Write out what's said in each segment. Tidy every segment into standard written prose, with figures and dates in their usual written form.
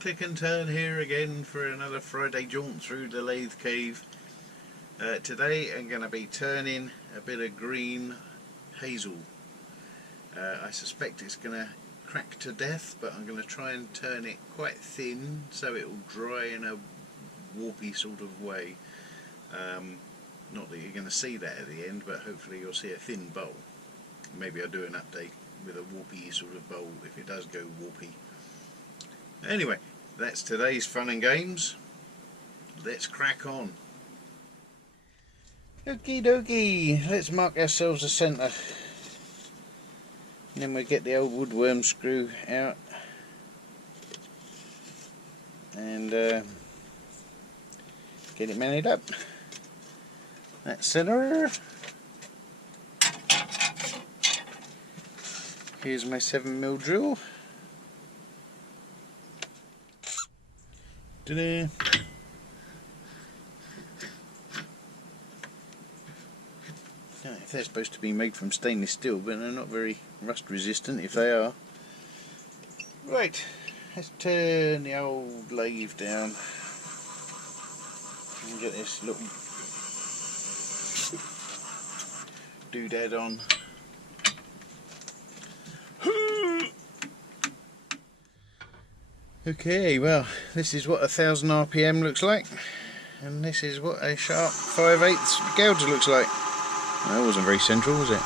Click and Turn here again for another Friday jaunt through the lathe cave. Today I'm going to be turning a bit of green hazel. I suspect it's going to crack to death, but I'm going to try and turn it quite thin so it will dry in a warpy sort of way. Not that you're going to see that at the end, but hopefully you'll see a thin bowl. Maybe I'll do an update with a warpy sort of bowl if it does go warpy. Anyway, that's today's fun and games. Let's crack on. Okie dokie, let's mark ourselves a centre. And then we'll get the old woodworm screw out and get it mounted up. That's centre. Here's my 7mm drill. Ta-da. If they're supposed to be made from stainless steel, but they're not very rust resistant if they are. Right, let's turn the old lathe down and get this little doodad on. Okay, well, this is what 1000 RPM looks like, and this is what a sharp 5/8 gouge looks like. That wasn't very central, was it?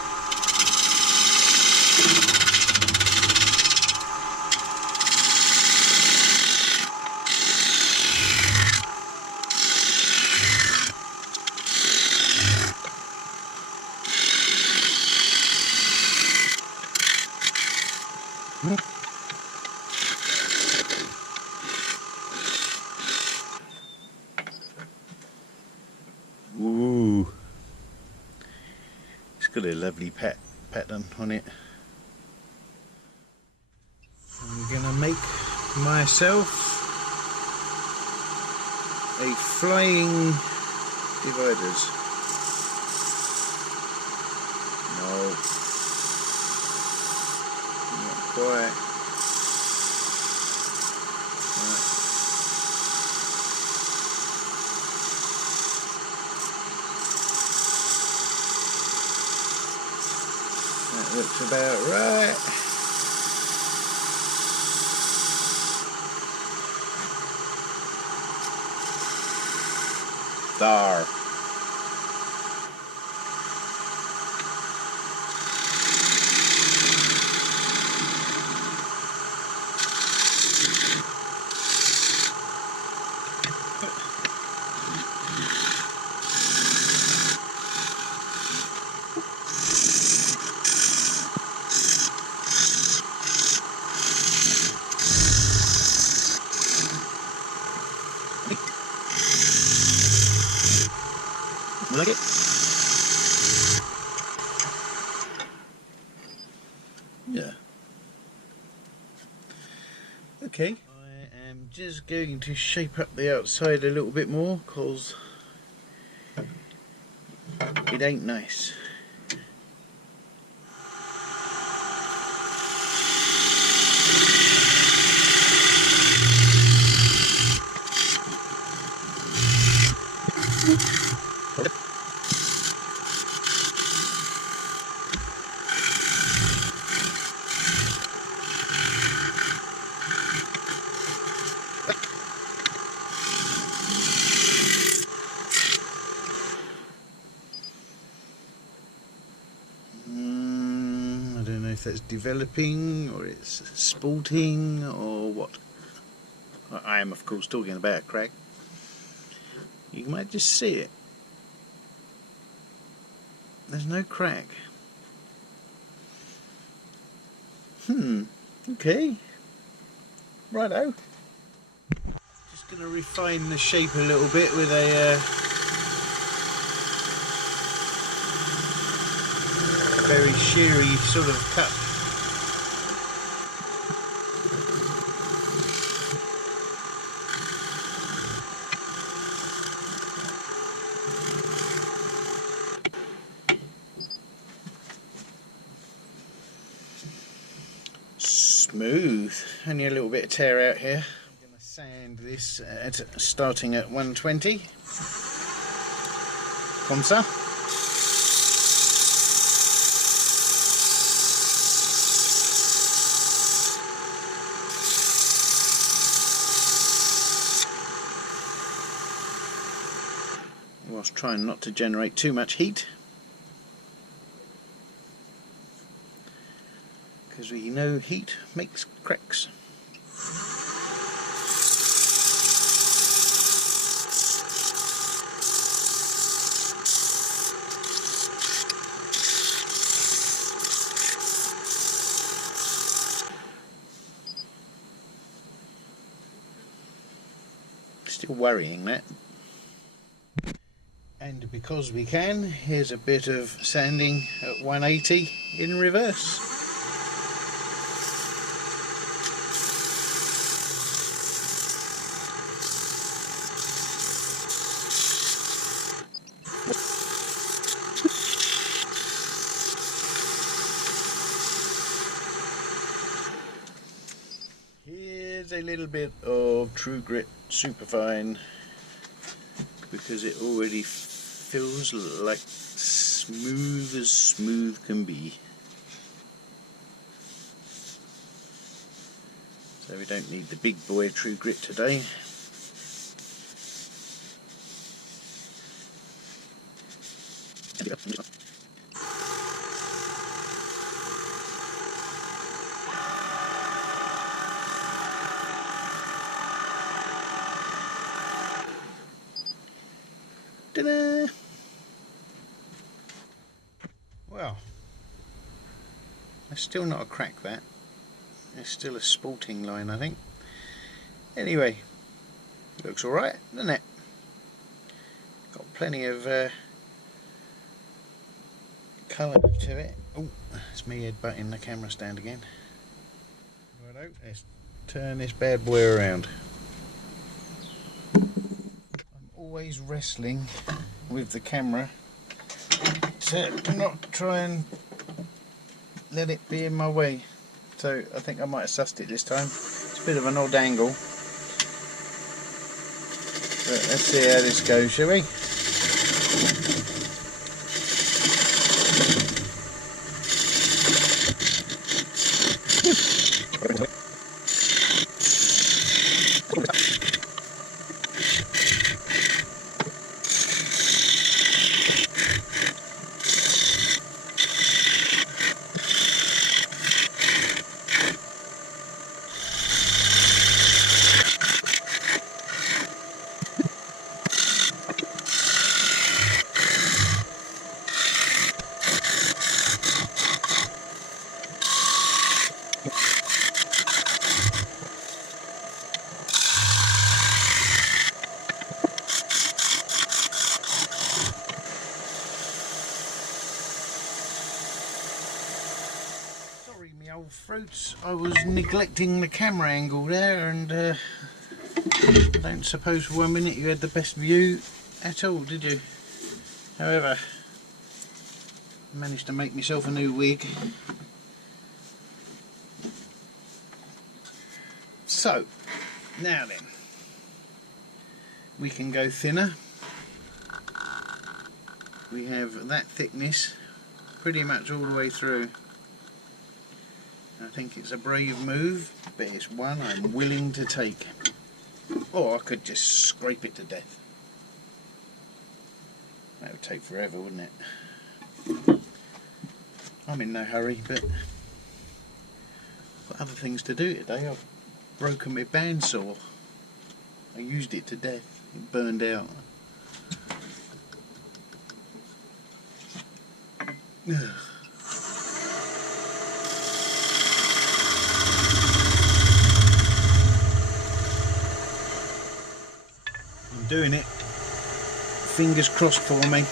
Ooh, it's got a lovely pattern on it. I'm gonna make myself a flying dividers. No, not quite. That looks about right. There. You like it? Yeah. Okay. I am just going to shape up the outside a little bit more because it ain't nice. I don't know if that's developing or it's sporting or what. I am of course talking about a crack. You might just see it. There's no crack. Okay. Righto. Just going to refine the shape a little bit with a very sheary sort of cut. Smooth. Only a little bit of tear out here. I'm going to Sand this starting at 120. Comme ça. Whilst trying not to generate too much heat, because we know heat makes cracks. Still worrying that. And because we can, here's a bit of sanding at 180 in reverse. Here's a little bit of True Grit Superfine, because it already feels like smooth as smooth can be. So we don't need the big boy True Grit today. Ta-da! Well, it's still not a crack, that. It's still a sporting line, I think. Anyway, looks alright, doesn't it? Got plenty of colour to it. Oh, it's me headbutting the camera stand again. Righto, let's turn this bad boy around. Always wrestling with the camera to not try and let it be in my way, so I think I might have sussed it this time. It's a bit of an odd angle, but let's see how this goes, shall we? Fruits, I was neglecting the camera angle there, and I don't suppose for 1 minute you had the best view at all, did you? However, I managed to make myself a new wig. So, now then, we can go thinner. We have that thickness pretty much all the way through. I think it's a brave move, but it's one I'm willing to take. Or I could just scrape it to death. That would take forever, wouldn't it? I'm in no hurry, but I've got other things to do today. I've broken my bandsaw. I used it to death. It burned out. Ugh. Doing it. Fingers crossed for me.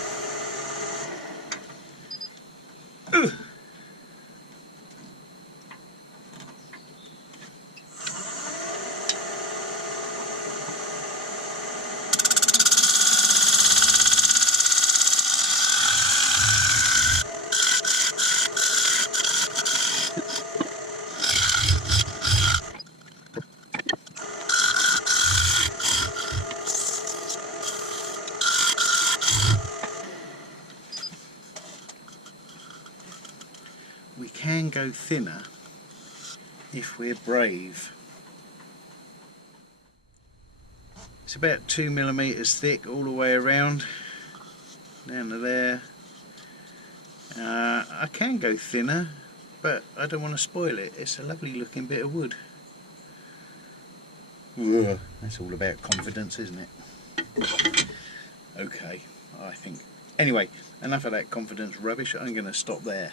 Ugh. we can go thinner if we're brave. It's about 2mm thick all the way around, down to there. I can go thinner, but I don't want to spoil it. It's a lovely looking bit of wood. Ugh, that's all about confidence, isn't it? Okay, I think. Anyway, enough of that confidence rubbish. I'm going to stop there.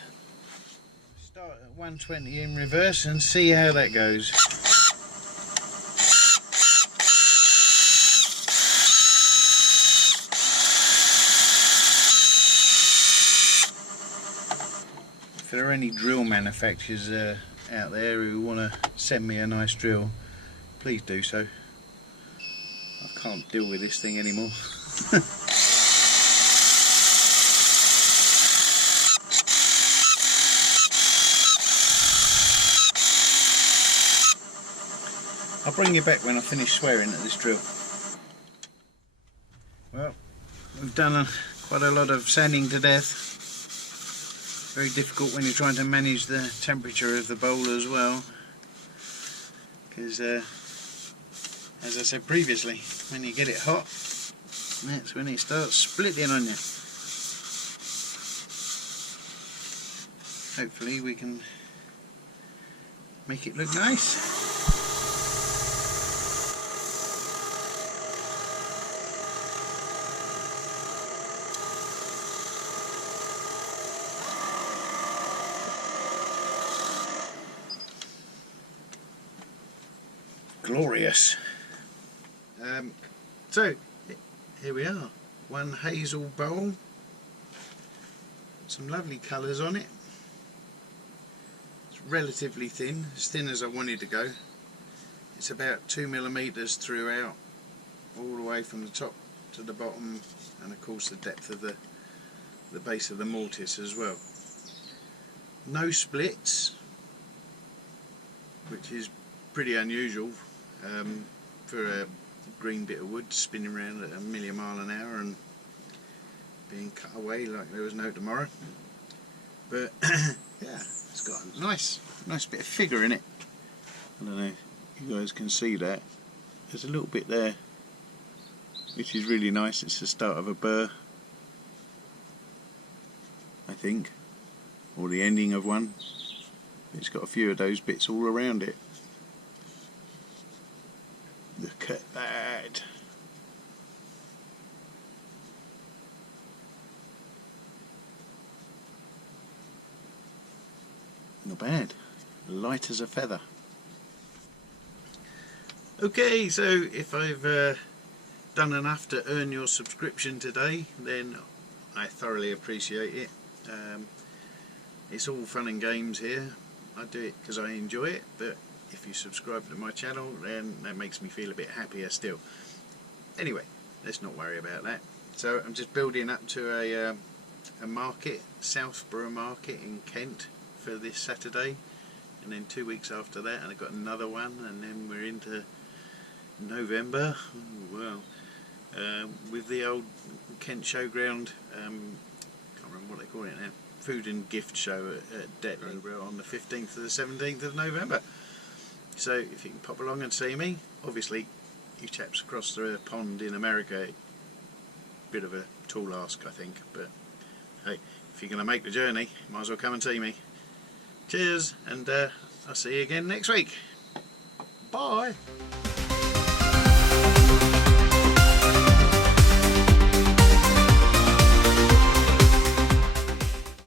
Start at 120 in reverse and see how that goes. If there are any drill manufacturers out there who want to send me a nice drill, please do so. I can't deal with this thing anymore. I'll bring you back when I finish swearing at this drill. Well, we've done quite a lot of sanding to death. Very difficult when you're trying to manage the temperature of the bowl as well, because as I said previously, when you get it hot, that's when it starts splitting on you. Hopefully we can make it look nice. Glorious. So here we are, one hazel bowl, some lovely colours on it. It's relatively thin, as thin as I wanted to go. It's about 2mm throughout, all the way from the top to the bottom, and of course the depth of the base of the mortise as well. No splits, which is pretty unusual for a green bit of wood spinning around at 1,000,000 miles an hour and being cut away like there was no tomorrow. But yeah, it's got a nice bit of figure in it. I don't know if you guys can see that. There's a little bit there which is really nice. It's the start of a burr, I think, or the ending of one. It's got a few of those bits all around it. Look at that. Not bad. Light as a feather. Okay, so if I've done enough to earn your subscription today, then I thoroughly appreciate it. It's all fun and games here. I do it because I enjoy it, but if you subscribe to my channel, then that makes me feel a bit happier still. Anyway, let's not worry about that. So I'm just building up to a market, Southborough Market in Kent, for this Saturday, and then 2 weeks after that, and I've got another one, and then we're into November. Oh, wow. With the old Kent Showground, can't remember what they call it now, food and gift show at Detley on the 15th to the 17th of November. So if you can pop along and see me, obviously you chaps across the pond in America, bit of a tall ask I think, but hey, if you're going to make the journey, might as well come and see me. Cheers, and I'll see you again next week. Bye.